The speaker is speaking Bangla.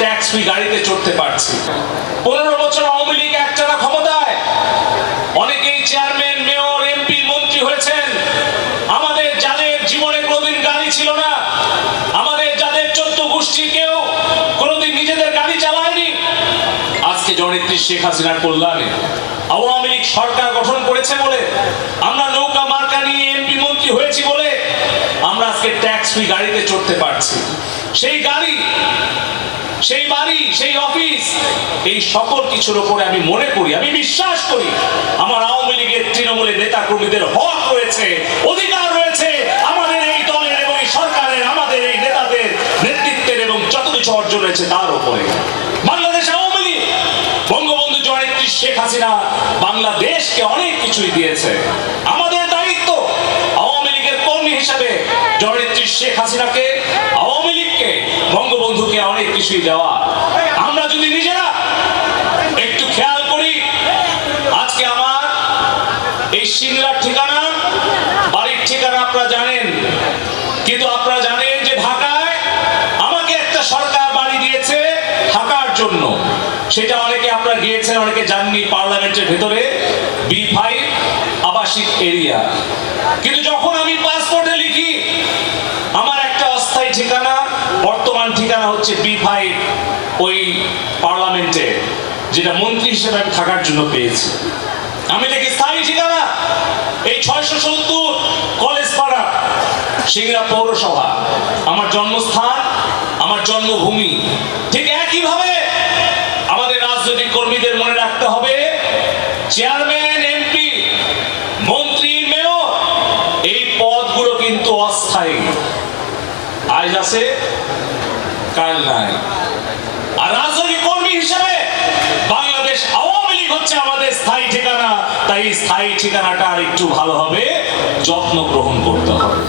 ট্যাক্স ফ্রি গাড়িতে চড়তে পারছি। 15 বছর আওয়ামী লীগ একটানা ক্ষমতায়, অনেকেই চেয়ারম্যান, মেয়র, এমপি, মন্ত্রী হয়েছেন। আমাদের যাদের জীবনে কোনোদিন গাড়ি ছিল না, আমাদের যাদের 14 গোষ্ঠী কেউ কোনোদিন নিজেদের গাড়ি চালায়নি, আজকে জননেত্রী শেখ হাসিনার কল্যাণে আওয়ামী লীগ সরকার গঠন করেছে বলে, আমরা নৌকা মার্কা নিয়ে এমপি মন্ত্রী হয়েছি বলে আমরা আজকে ট্যাক্স ফ্রি গাড়িতে চড়তে পারছি। সেই গাড়ি, সেই বাড়ি, সেই অফিস, এই সকল কিছুর উপরে আমি মনে করি, আমি বিশ্বাস করি আমার আওয়ামী লীগের তৃণমূলের নেতা কর্মীদের হক রয়েছে, অধিকার রয়েছে আমাদের এই দলের এবং এই সরকারের, আমাদের এই নেতাদের নেতৃত্বের এবং যত কিছু অর্জন রয়েছে তার উপরে। বাংলাদেশ আওয়ামী লীগ, বঙ্গবন্ধু জননেত্রী শেখ হাসিনা বাংলাদেশকে অনেক কিছুই দিয়েছে। আমাদের দায়িত্ব আওয়ামী লীগের কর্মী হিসেবে জননেত্রী শেখ হাসিনাকে, আওয়ামী লীগকে, বঙ্গবন্ধুকে অনেক কিছুই দেওয়া। আমরা যদি নিজেরা একটু খেয়াল করি, আজকে আমার এই সিংড়ার ঠিকানা, বাড়ির ঠিকানা আপনারা জানেন, কিন্তু আপনারা জানেন যে ঢাকায় আমাকে একটা সরকার বাড়ি দিয়েছে থাকার জন্য। সেটা অনেকে আপনারা গিয়েছেন, অনেকে জাননি, পার্লামেন্টের ভেতরে B5 আবাসিক এরিয়া। কিন্তু যখন আমি পাসপোর্টে লিখি আমার একটা অস্থায়ী ঠিকানা, বর্তমান ঠিকানা হচ্ছে B5 ওই পার্লামেন্টে, যেটা মন্ত্রী হিসেবে আমি থাকার জন্য পেয়েছি। আমি দেখি স্থায়ী ঠিকানা এই 670 কলেজ পাড়া, সিংড়া পৌরসভা, আমার জন্মস্থান, আমার জন্মভূমি। ঠিক একইভাবে আমাদের রাজনৈতিক কর্মীদের মনে রাখতে হবে, চেয়ারম্যান, এমপি, মন্ত্রী, মেয়র, এই পদগুলো কিন্তু অস্থায়ী, আজ আছে কাল নাই। আর রাজনৈতিক কর্মী হিসেবে বাংলাদেশ আওয়ামী লীগ হচ্ছে আমাদের স্থায়ী ঠিকানা। তাই স্থায়ী ঠিকানাটা আর একটু ভালোভাবে যত্ন গ্রহণ করতে হবে।